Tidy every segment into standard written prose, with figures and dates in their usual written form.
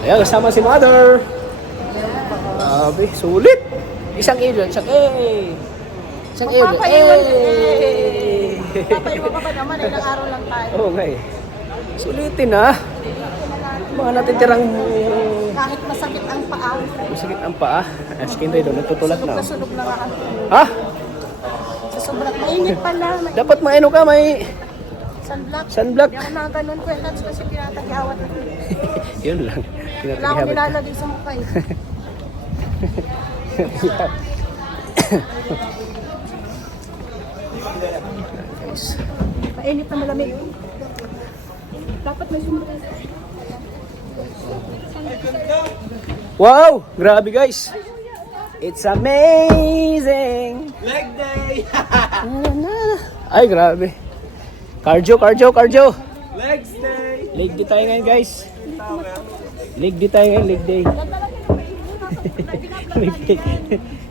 Ayan, kasama si Mother. Grabe, sulit. Isang A dyan, isang A. Isang A dyan. Magpapaiwan Papaiwan ka pa naman, ilang araw lang tayo. Oo nga eh. Sulitin ha. Mga natitirang... Kahit masakit ang paa. Masakit ang paa. Skin ray doon, nagtutulak na. Sunog na nga ako. Ha? Sa sobrang mainit pala. Dapat maino ka, may... Sunblock. Sunblock. Hindi ako na ganun ko. That's kasi pinatagihawat ako. Yun lang. Wala akong nilalagay sa mukha eh. Mainit na malamig. Dapat may sumbrero. Wow! Grabe guys! It's amazing! Leg day! Ay, grabe. Cardio, cardio, cardio! Legs day! Leg day tayo ngayon guys. Leg day tayo ngayon, leg day. Leg day.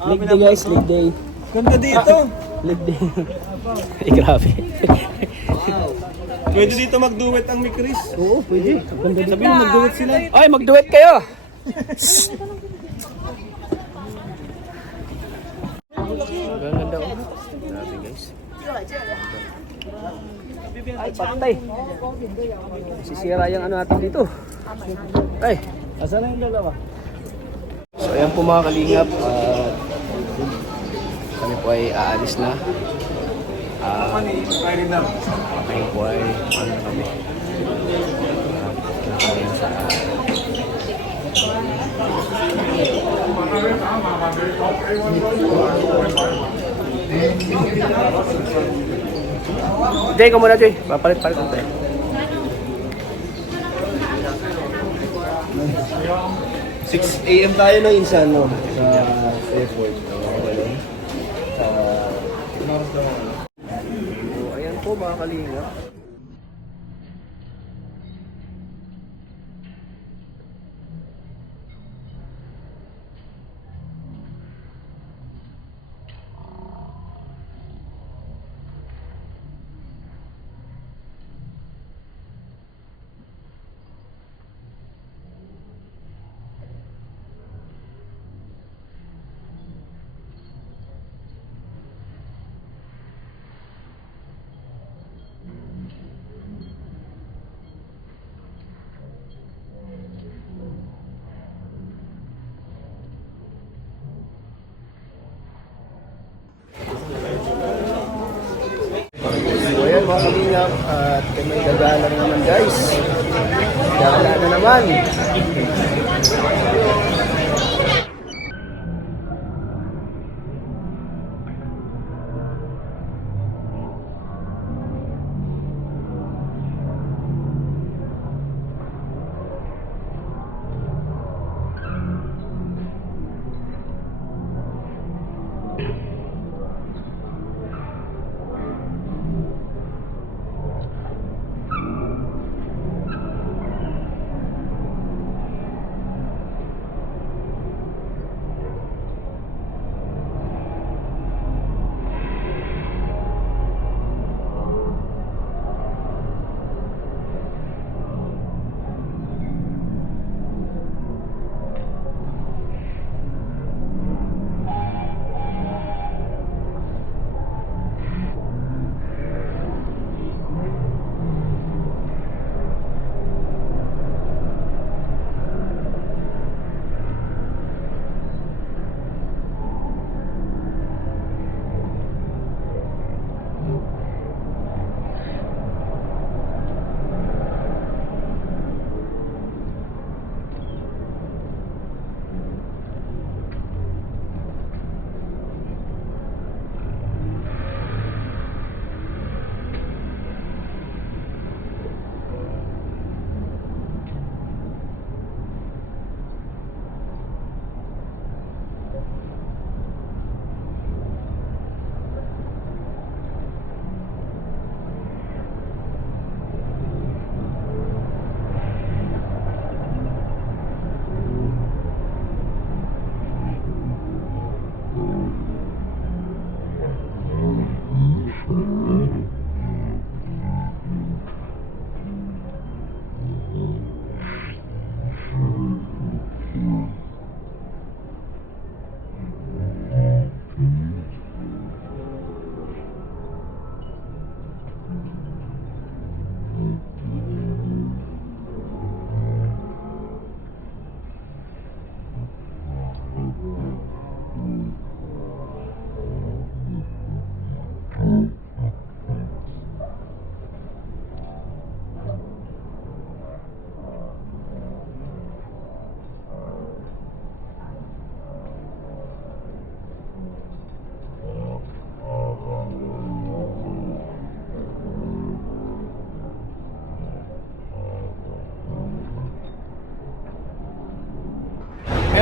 Leg day guys, leg day. Ganda dito! Leg day. Ay, grabe. Pwede dito mag-duet ang ni Chris. Oo, pwede. Ganda dito. Sabi mo mag-duet sila. Ay, mag-duet kayo! Ganda oh. Grabe guys. Ay, patay. Sisira yung ano natin dito. Ay, asan na yung dalawa? So, ayan po mga kalingap. Kami po ay aalis na. Kami po ay ano na kami. Kami sa... Jay, ko muna Jay. Papalit-palit ko tayo. 6 AM tayo na insan, no? Sa airport. Okay. So, ayan po mga kalingap. So ayan mga kalingap, at may gagala na naman guys. Gagala na naman.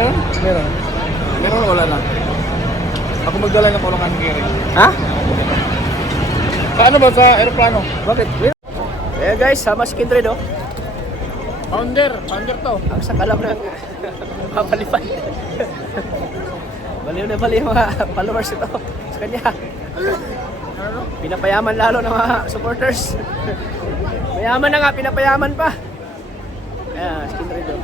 Meron? Meron. Meron wala na. Ako magdala ng kulungan ng giring. Ha? Paano ba sa aeroplano? Bakit? Eh guys, sama si Kindred oh. Founder to. Ang sakalam ng mapalipad. Baliw na baliw yung mga followers ito sa kanya. Pinapayaman lalo ng mga supporters. Mayaman na nga, pinapayaman pa. Ayan, si Kindred oh.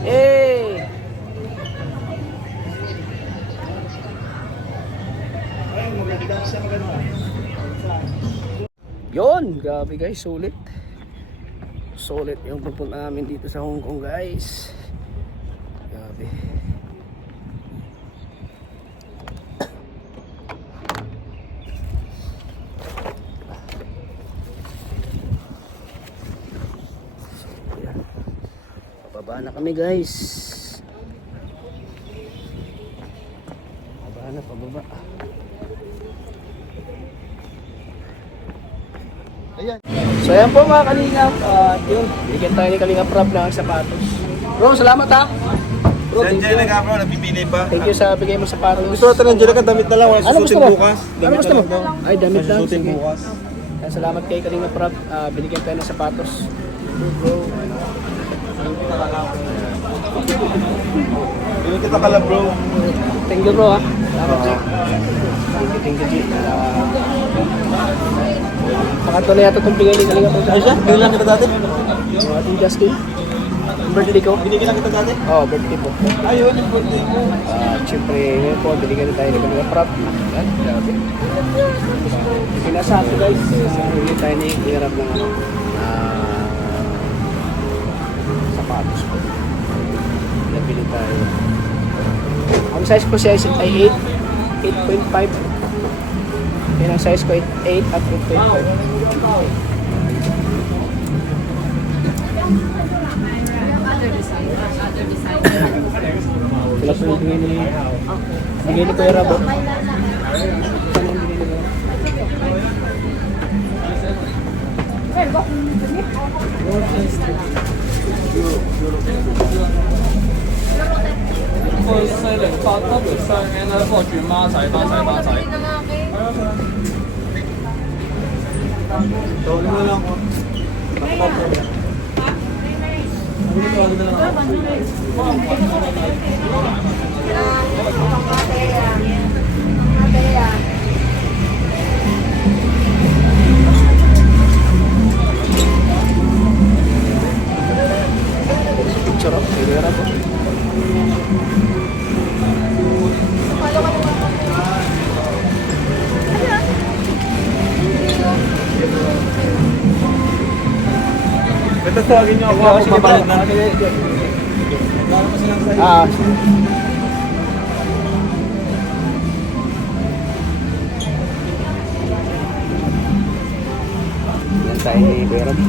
Eh. Yon, grabe guys, sulit. Sulit yung pupunta namin dito sa Hong Kong guys. Grabe. Pababa na kami guys. Pababa na, pababa. So ayan po mga kalingap, yun, bigyan tayo ni Kalingap Rob ng sapatos. Bro, salamat ha. Bro, thank you. bro, napipili pa. Thank you sa bigay mo sapatos. Gusto natin nandiyan ka, damit na lang. Wala Ano gusto susutin mo? bukas. Ano gusto mo? Ay, damit lang. Susutin Sige. bukas. Ayan, salamat kay Kalingap Rob, binigyan tayo ng sapatos. Hindi kita kala bro. Thank you bro ha. Salamat G. Thank you G. Pangatlo na yata itong bigay ni Kalingap Rob. Ay siya, binigyan kita dati. Yung ating Justin. Birthday ko? Binigyan kita dati. Oo, birthday po. Ayun, yung birthday mo. Siyempre, ngayon po, binigyan na tayo ng Kalingap Rob. Yan, grabe. Pinasabi guys, hindi tayo ni Kalingap ng sapatos po. Nabili tayo. Ang size ko siya ay 8.5. Yan ang size ko 8 at 8.5. Wala po yung bigay ni Kuya Rabo. Picture of Kuya Rabo. Ito tawagin niyo ako. Sige, balik na. Yan tayo ni Kuya Rabo.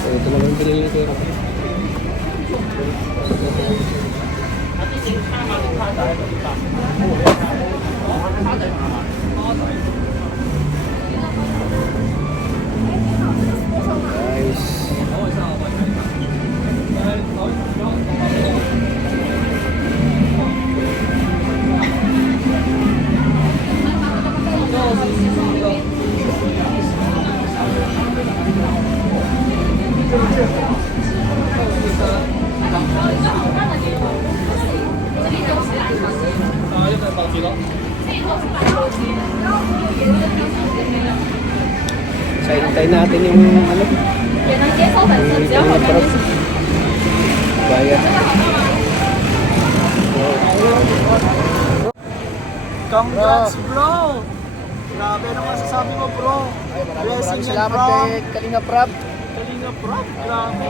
So ito lang yung pinili ni Kuya Rabo. Guys. So, hintayin natin yung ano. 也能接受粉色，只要好看就行。 Bayad. Congrats, bro! Grabe ano masasabi mo, bro? Maraming salamat kay Kalinga Prab. Kalinga Prab, grabe.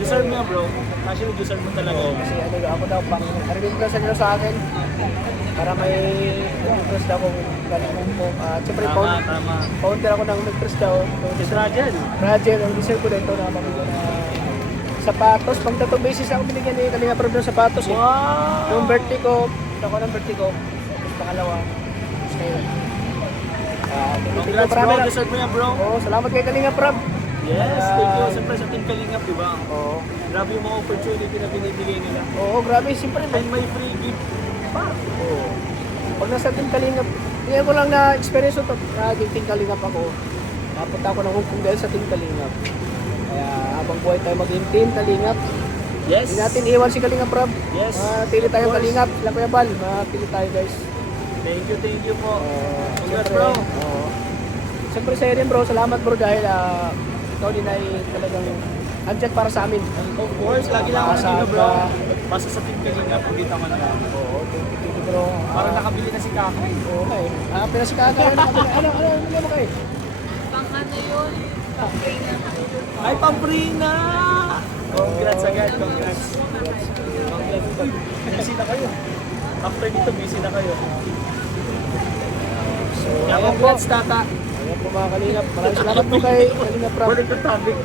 Deserve mo yan, bro. Actually, deserve mo talaga. Kasi ano, ako daw pang remembrance nila sa akin. Para may remembrance daw kung galing po. At siyempre, Tama. founder ako ng remembrance daw. Miss Rajel. Rajel, ang deserve ko na ito na pamilya na sapatos. Pang tatlong basis ako binigyan ni Kalinga Prab ng sapatos. Eh. Wow! Yung birthday ko, ako ng birthday ko. Tapos pangalawa, tapos ngayon. Congrats, bro. Deserve mo yan, bro. Oo, salamat kay Kalinga Prab. Yes, thank you. Siyempre sa Team Kalingap, di ba? Oo. Grabe yung mga opportunity na binibigay nila. Oo, grabe. Siyempre, And may free gift pa. oo. Pag nasa Team Kalingap, hindi ko lang na-experience ito. Naging Team Kalingap ako. Napunta ako ng Hong Kong dahil sa Team Kalingap. Kaya habang buhay tayo maging Team Kalingap, Yes. hindi natin iwan si Kalingap Prab. Yes. Manatili tayo Of course. Kalingap. Sila Kuya Bal, manatili tayo guys. Thank you po. Congrats, Siyempre, bro. oo. Siyempre sa'yo rin bro, salamat bro dahil ikaw din ay talagang andyan para sa amin. Of course, lagi lang ako Maasahan nandito, bro. ka. Basta sa Team Kalingap, pagkita ko na lang. Oo, thank you bro. Parang nakabili na si Kakay. Oo, okay. Pinasikaka rin ako. Ano mo kayo? Pang ano yun? Ay, Pamprina! Congrats agad, congrats. Busy na kayo. After dito, busy na kayo. So, Kaya ayan po. congrats, tata. Ayan po mga Kalingap. Maraming salamat po kay Kalingap Prab. Balik the topic.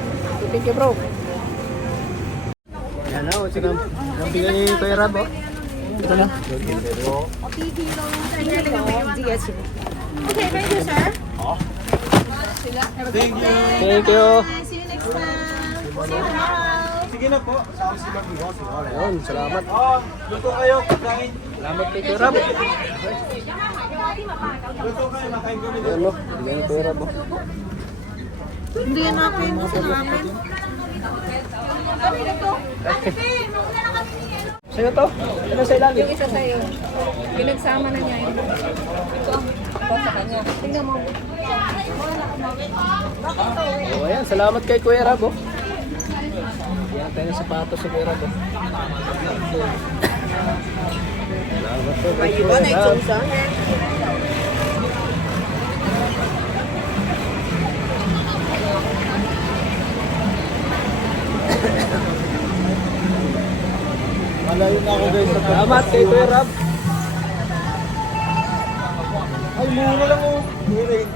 Thank you bro. Yan na, ito na. Ang bigay ni Kuya Rab, oh. Ito na. Okay, thank you, sir. Thank you. See you next time. See you tomorrow. Sige na po. Saan sila po? Ayun, salamat. Luto kayo, pagkain. Salamat kay Kuya Rab. Luto kayo, makain kami. Ayun, no. Bigay ni Kuya Rab, oh. Hindi yan natin. Gusto namin. Sa'yo to? Ano sa ilalim? Yung isa sa'yo. Pinagsama na niya yun. Ito. Ito sa kanya. Tingnan mo. Oh, ayan, salamat kay Kuya Rab. Oh. Yan tayo ng sapatos sa Kuya Rab. Oh. Salamat po kay Kuya Rab. Malayo na ako guys. Salamat kay Kuya Rab. Ay, mura lang oh. Mura eh.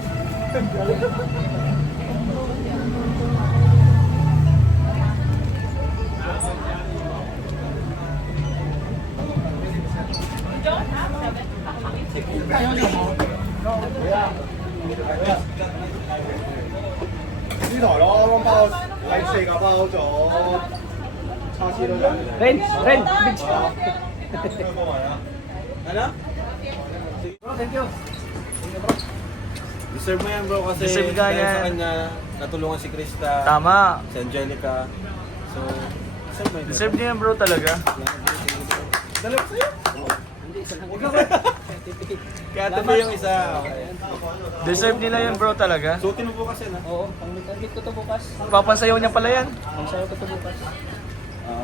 Ren, Ren. Ano? Bro, thank you. Deserve mo yan bro kasi Deserve ka dahil yan. sa kanya natulungan si Krista, Tama. si Angelica. So, deserve mo yan. Deserve niya yan bro talaga. Dalawa sa'yo? Kaya tabi yung isa. Okay. Deserve nila yan bro talaga. Suotin mo po kasi na. Oo, pang target ko to bukas. Papansayaw niya pala yan. Ang sayo ko to bukas.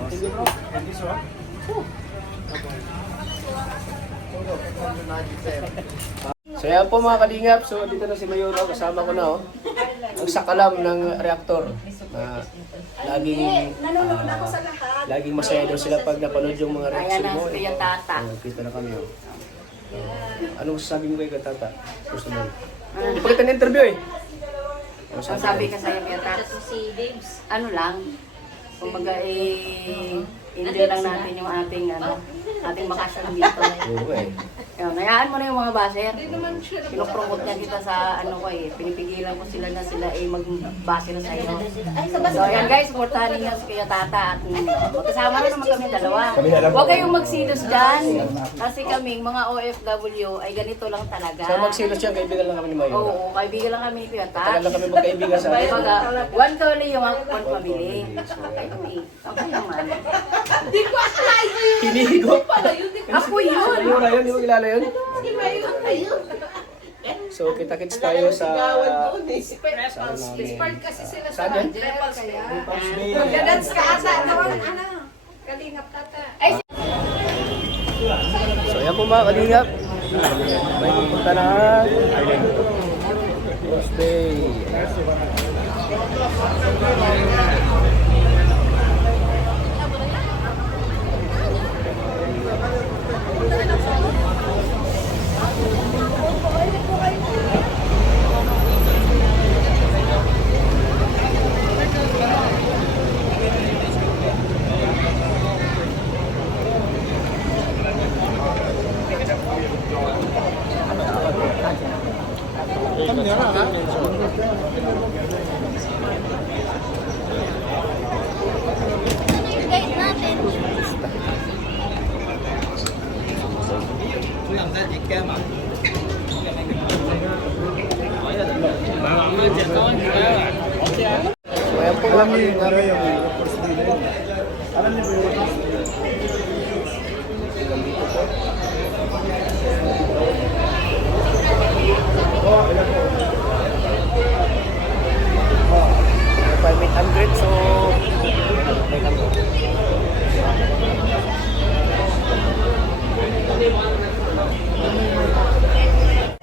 Sige bro. Thank you sir. So yan po mga kalingap, so dito na si Mayuro, kasama ko na oh. Ang sakalam ng reaktor. Na laging masaya daw sila pag napanood yung mga reaction mo. Ayan na, yung tata. Kita na kami oh. Anong sasabi mo kay Tata? Gusto mo? Hindi pa kita na-interview eh. Ano Ang sabi ka sa'yo, Pieta, ano lang, kumbaga enjoy lang natin yung ating bakasyon dito. Oo eh. Yun, hayaan mo na yung mga baser. Pinopromote niya kita sa pinipigilan ko sila na sila magbase na sa'yo. So ayan guys, supportahan ninyo si Kuya Tata at magkasama na naman kami dalawa. Huwag kayong magsilos dyan. Kasi kaming mga OFW ay ganito lang talaga. Sa magsilos yan, kaibigan lang kami ni Mayuro. Oo, kaibigan lang kami ni Kuya Tata. Tagal lang kami magkaibigan sa akin. Kumbaga, one family yung one family. Ako naman. Hinihigo. Ako yun. Mayuro yun, di mo kilala yun? So, kita-kits tayo sa... Spark kasi sila sa Saan yan? Ranger, kaya. Bay. Magdadance ka ata doon, ano? Kalingap tata. Ay, So, ayan po mga kalingap. May pupunta na Rose Bay. So, ayan po mga kalingap. May meet and greet, so may kanto.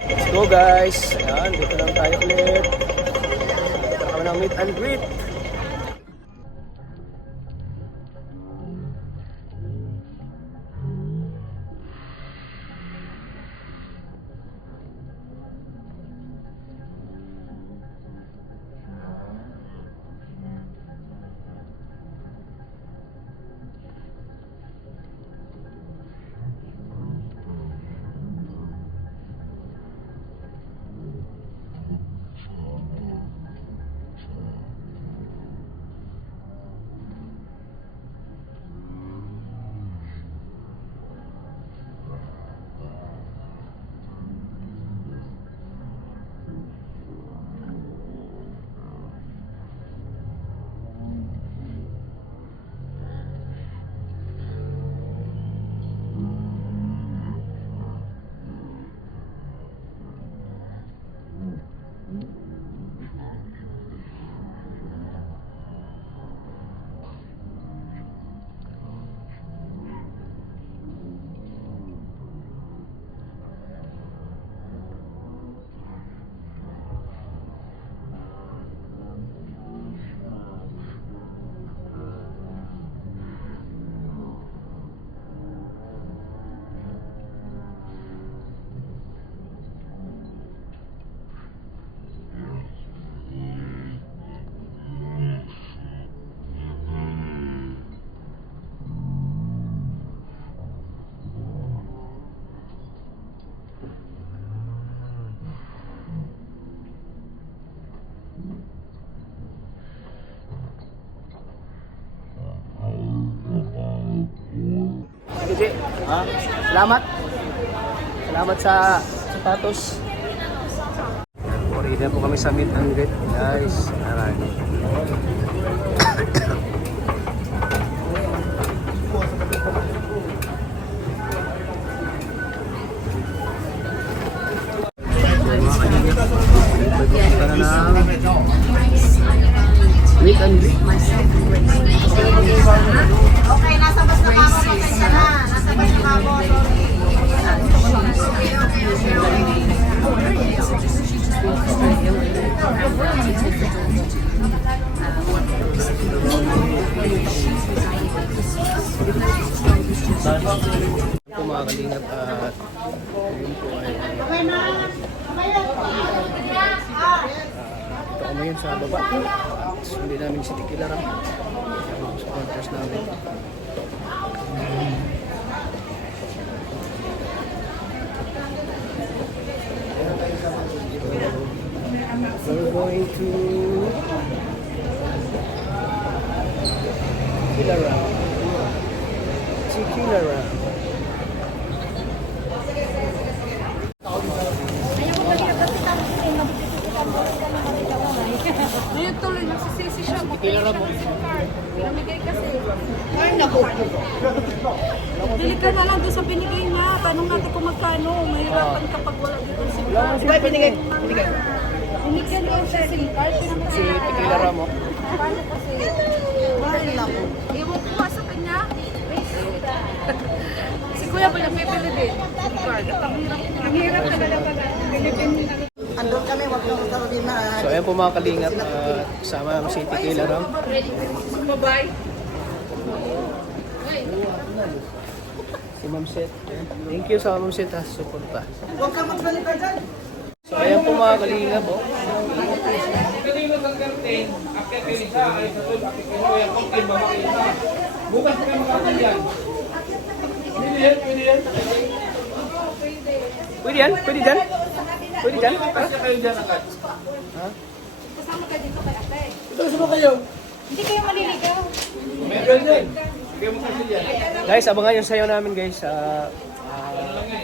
Let's go guys. Ayan, dito lang tayo ulit. Dito kami ng meet and greet. Gigi, salamat. Salamat sa sapatos. Ready na po kami sa meet and greet, guys. Aray. Meet and greet. Okay, nasa bus na kamo. Okay ka na. Nasa bus na kamo. Ito mga kalingap at yun po ay Okay na. ito kami yun sa baba. Sundi namin si Tequila Ram. Supporters namin. We're going to Tequila Ram. Tequila Ram. Ngayon tuloy, nagsisisi siya. Tequila Ram. Pinamigay kasi. Ay, naku. Bili ka na lang doon sa binigay niya. tanong natin kung magkano. Mahirapan kapag wala dito SIM card. Di ba binigay? Binigay. Binigyan niya siya SIM card. Si Tequila Ramo. Paano kasi? Mahal lang. Ewan ko sa kanya. Si Kuya ba nagpipili din? SIM card. Ang hirap talaga pag Pilipino. Andun kami, wag na magkaroon din na. So ayan po mga kalingap, kasama si Tequila Ram. Bye-bye. Si Ma'am Seth. Thank you sa Ma'am Seth ha, suporta. Huwag ka magbalik ka dyan. So ayan po mga kalingap oh. Bukas pa kayo makakalian. Pwede yan, pwede yan. Pwede yan? Pwede dyan? Pwede dyan? Kasi kayo dyan agad. Kasama ka dito kay ate. Ito, sino kayo? Hindi kayo maliligaw. Meron din. Kayo mo kasi yan. Guys, abangan yung sayo namin guys sa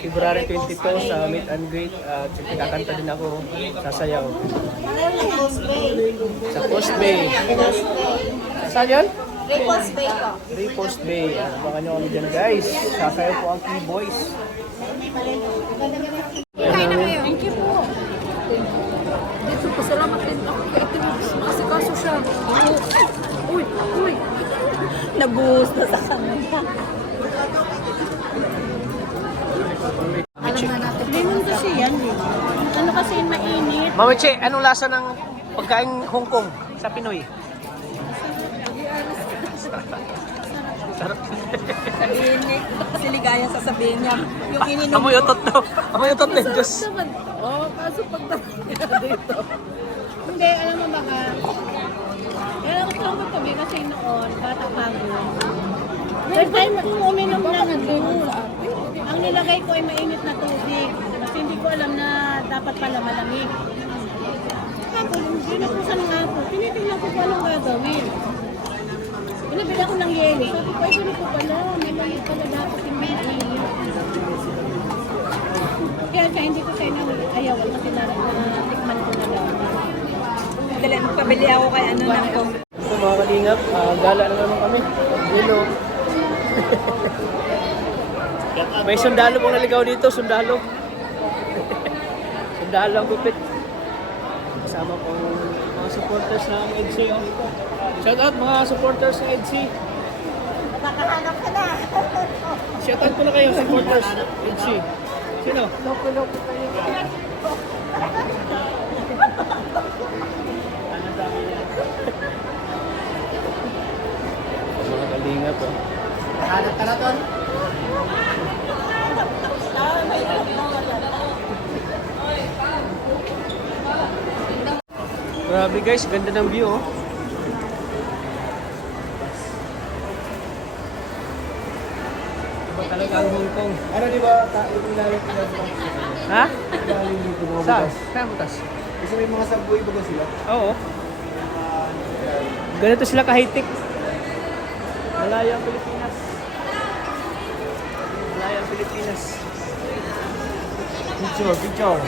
February 22 sa Meet and Greet. Siyempre kakanta din ako sasayaw. Sa Post Bay. Saan yun? Repulse Bay ko. Post Bay. Abangan nyo kami dyan guys. Sasayaw po ang Key Boys. Kain na kayo. Thank you po. Dito, pasalamat din ako kay Ate Mix. Makasikaso siya. Uy, uy. Nabuhos na sa kanila. Alam na natin. Lemon kasi yan eh. Ano kasi yung mainit. Mama Che, anong lasa ng pagkain Hong Kong sa Pinoy? Sarap. Sabihin niya, si Ligaya sasabihin niya. Yung ininom Amoy utot daw. Amoy utot na Diyos. Oo, kaso pagdating niya dito. Hindi, alam mo baka. Kaya ako lang kami kasi noon, bata pa ako. First time kong uminom ng juice. Ang nilagay ko ay mainit na tubig. Kasi hindi ko alam na dapat pala malamig. Ako, dinukusan nga ako. Tinitingnan ko kung anong gagawin. Pinabili ako ng yelo. Sabi ko, ay ganito pala. Malamig pala dapat yung mainit. Kaya siya, hindi ko sa inyo ayawan kasi natikman ko na lang. Dali, magpabili ako kay ano ng kong. Ito mga kalingap, gala na naman kami. Dilo. May sundalo pong naligaw dito, sundalo. Sundalo ang gupit. Kasama po mga supporters ng EDC. Oh. Shout out mga supporters ng EDC. Makahanap ka na. Shout out ko na kayo, supporters EDC. Sino? Loko-loko kayo. Mga kalingap. Oh. Hanap ka na, Ton. Grabe guys, ganda ng view. Oh. Iba talaga ang Hong Kong. Ano di ba? Ilalim ko yan. Ha? Ilalim dito mga Saan? butas. Saan butas? Kasi may mga subway ba sila? Oo. Ganito sila ka-high-tech. Malaya ang Pilipinas. Malaya ang Pilipinas. Picture, picture.